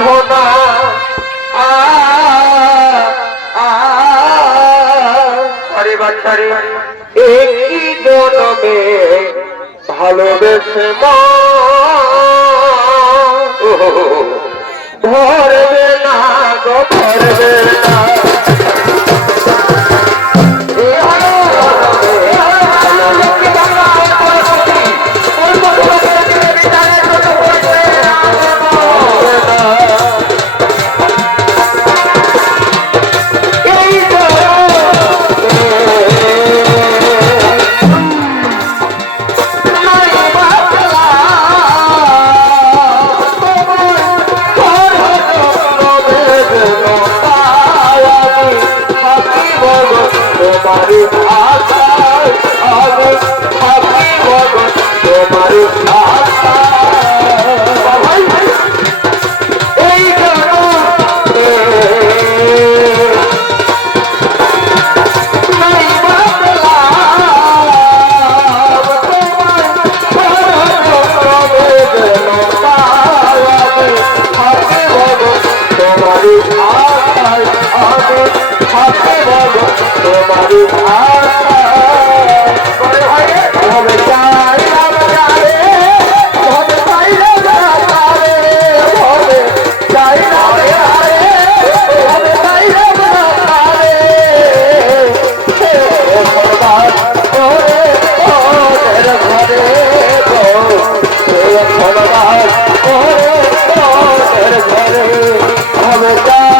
সাধনা একই জনমে ভালোবেসে ধরবে না গো ধরবে না। ঘরে হবে চাই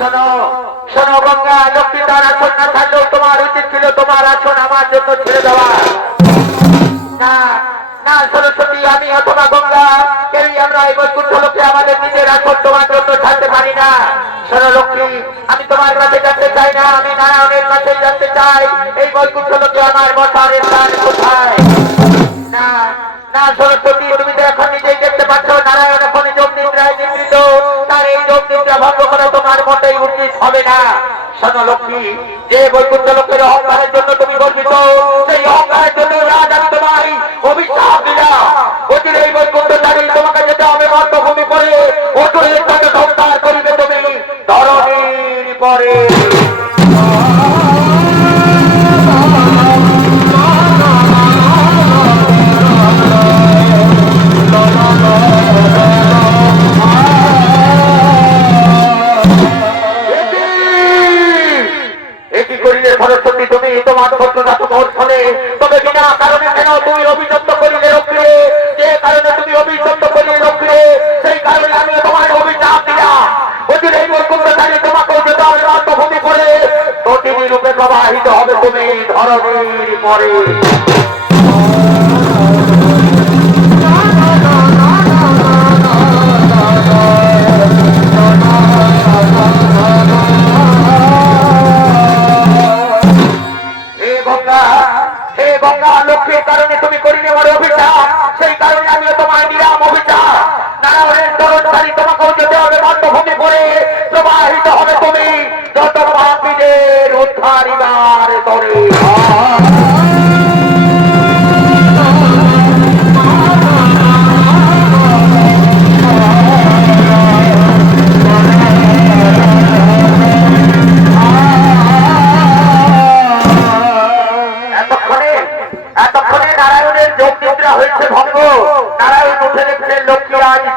শোনো শোনো গঙ্গা লক্ষ্মী তার আসন না থাকলেও তোমার উচিত ছিল তোমার আসন আমার জন্য ছেড়ে দেওয়া। না, সরস্বতী, আমি অথবা গঙ্গা, কেউই আমরা এই বৈকুণ্ঠ লোকে আমাদের নিজের আসন তোমার জন্য ছাড়তে পারি না। শোনো লক্ষ্মী, আমি তোমার কাছে জানতে চাই না, আমি নারায়ণের কাছে জানতে চাই, এই বৈকুণ্ঠ লোকে আমার বসার স্থান কোথায়? না না, সরস্বতী, তুমি নিদ্রা ভঙ্গ করা তোমার মোটেই উচিত হবে না। শোনো লক্ষ্মী, যে বৈকুণ্ঠ লোকের অহংকারের জন্য তুমি তোমার ঘটনাটা তোমার ফলে তবে বিনা কারণে কেন তুমি অভিযুক্ত করিলে রক্ষিলে যে কারণে তুমি অভিযুক্ত করিলে রক্ষিলে সেই কারণে আমি তোমার অভিযোগ দিয়া। অচির এই বলকুমে তাহলে তোমাকে বেতার রাতভূমি করে প্রতিদিন রূপে প্রবাহিত হবে তুমি ধরনীর পরে।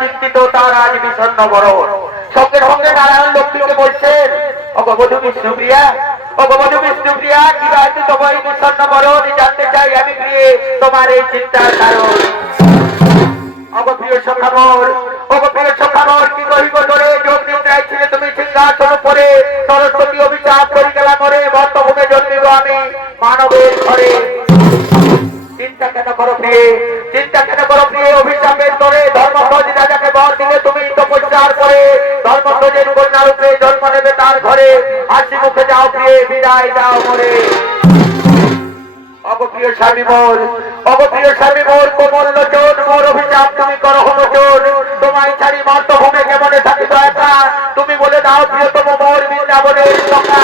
চিন্তিত তার আজ বিষণ্ণ বড়। সঙ্গে সঙ্গে নারায়ণ লক্ষ্মীকে বলছেন অগবধূ বিষ্ণুপ্রিয়া অগবধূ বিষ্ণুপ্রিয়া কি হয়তো তোমার বিষণ্ণ বড় জানতে চাই আমি প্রিয়ে? তোমার এই চিন্তার কারণ অভিশাপের ধর্মধ্বজ রাজাকে তুমি তপস্যার করে ধর্মধ্বজের কন্যা রূপে জন্ম নেবে তার ঘরে। হাসি মুখে যাও, প্রিয়ে, বিদায় তুমি করো তুমি বলে দাও, প্রিয়তম মোর বৃন্দাবনের সখা।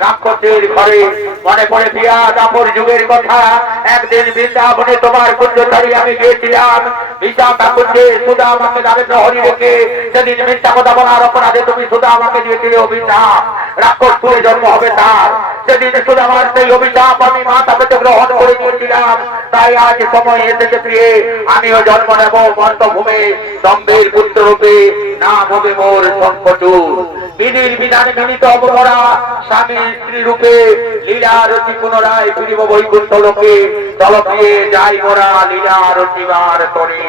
রাক্ষসের ঘরে মনে পড়ে বিয়া দাপর যুগের কথা। একদিন বৃন্দাবনে তোমার কুঞ্জধারী আমি গিয়েছিলাম। সুদা আমাকে হরি রেখে সেদিন মিথ্যা কথা বলার অপরাধে তুমি সুদা আমাকে দিয়েছিলে অভিশাপ। রাক্ষস জন্ম হবে তার। সেদিন সুদামার সেই অভিশাপ আমি মাথা গ্রহণ করে নিয়েছিলাম তাই আজ সময় এসেছে প্রিয়ে, আমিও জন্ম নেব মর্তভূমে দম্বের পুত্র রূপে নাম হবে মোর সংকটুর বিধির বিধানে মিলিত অবকরা স্বামী স্ত্রী রূপে লীলা রচি পুনরায় ফিরিব বৈকুণ্ঠ লোকে। দলপ্রিয়ে যাই মোরা লীলা রচিবার করে